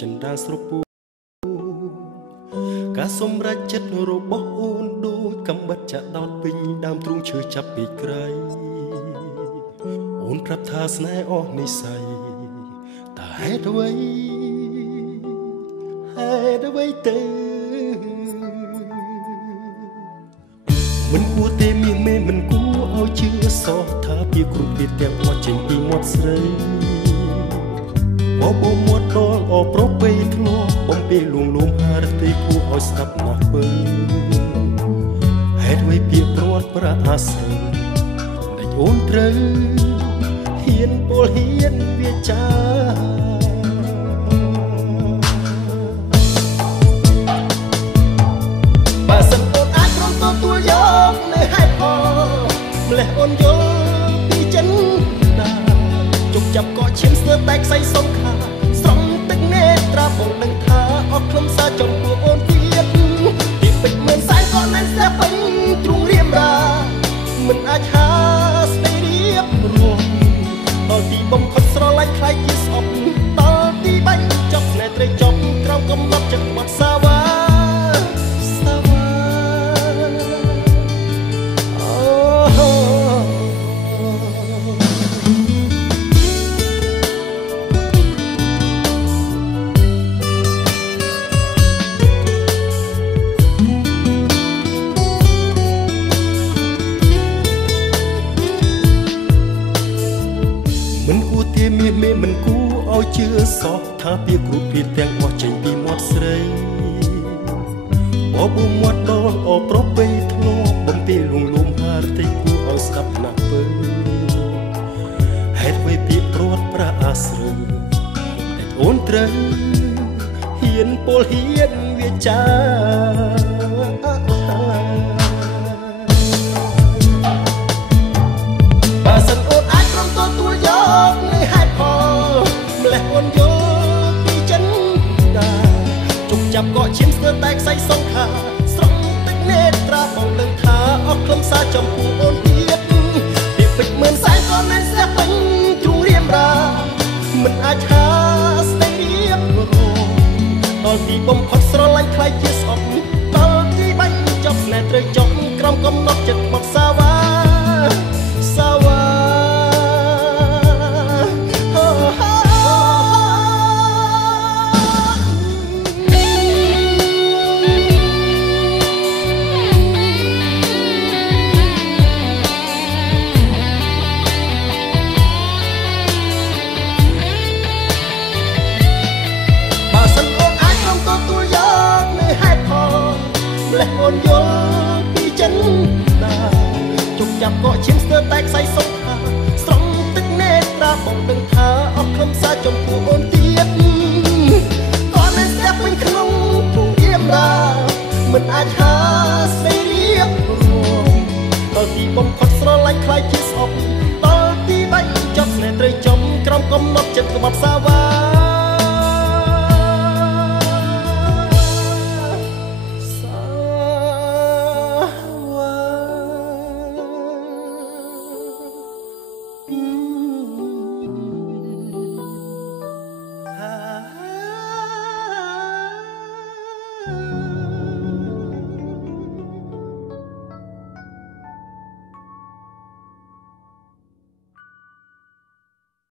ចិនដាស្រពូការសម្រេចចិត្តរបស់អូនដូចកំបិតចាក់ដោតពេញដើមទ្រូងឈើចាប់ពីក្រៃអូនប្រាប់ថាស្នេហ៍អស់និស្ស័យតែហេតុអ្វីទៅមិនគួរទេមានមេមិនគួរឲ្យជឿសោះថាពីគ្រប់ពីទាំងមាត់ចេញពីមាត់ស្រីបបមាត់ដល់អប្រពេធ្លាប់បំពេលួងលោមហារទេគួរឲ្យស្ដាប់ណាស់ពើហេតុអ្វីពីព្រាត់ប្រាអាស្រ័យដែលអូនត្រូវហ៊ានពលហ៊ានវាចាបើសិនអូនអាចព្រមទទួលយកម្លេះអូនយល់ពីចិនដាជប់ចាប់ក៏ឈាមស្ទើរតែខ្សែសងខាស្រង់ទឹកនេត្រាបងនឹងថាអត់ខ្លឹមសារចំពោះអូនទៀតពីពេជ្រមិនសែនក៏នៅស្ទះពេញទ្រូងរៀមរាមិនអាចហាស្ដីរៀបរួមដល់ទីបំផុតស្រឡាញ់ខ្លាយជាស្អប់ដល់ទីបាញ់ចប់ស្នេហ៍ត្រីចប់ក្រោមកំណត់ចិត្តបាត់សាវ៉ាមិនគួរទេមាសមេមិនគួរឲ្យជឿសោះថាពីគ្រប់ពីទាំងអស់ចេញពីមាត់ស្រីបបមាត់ដល់អប្រពេធ្លាប់បំពេលួងលោមហារទេគួរឲ្យស្ដាប់ណាស់ពើហេតុអ្វីពីព្រាត់ប្រាអាស្រ័យតែអូនត្រូវហ៊ានពលហ៊ានវាចាបើសិនអូនអាចព្រមទទួលយកនៃហេតុផលម្លេះអូនយល់ពីចិនដាជប់ចាប់ក៏ឈាមស្ទើរតែខ្សែសងខាស្រង់ទឹកនេត្រាបងនឹងថាអត់ខ្លឹមសារចំពោះអូនទៀតពីពេជ្រមិនសែនក៏នៅស្ទះពេញទ្រូងរៀមរាមិនអាចហាស្ដីរៀបរួមដល់ទីបំផុតស្រឡាញ់ខ្លាយជាស្អប់ដល់ទីបាញ់ចប់ស្នេហ៍ត្រូវចប់ក្រោមកំណត់ចិត្តមកសាវ៉ាម្លេះអូនយល់ពីចិនដាជប់ចាប់ក៏ឈាមស្ទើរតែខ្សែសងខាស្រង់ទឹកនេត្រាបងនឹងថាអត់ខ្លឹមសារចំពោះអូនទៀតក៏នៅស្ទះពេញក្នុងទ្រូងរៀមរាមិនអាចហាស្ដីរៀបរួមដល់ទីបំផុតស្រឡាញ់ខ្លាយជាស្អប់ដល់ទីបាញ់ចប់ស្នេហ៍ត្រូវចំក្រោមកំណត់ចិត្តក្បត់សាវ៉ា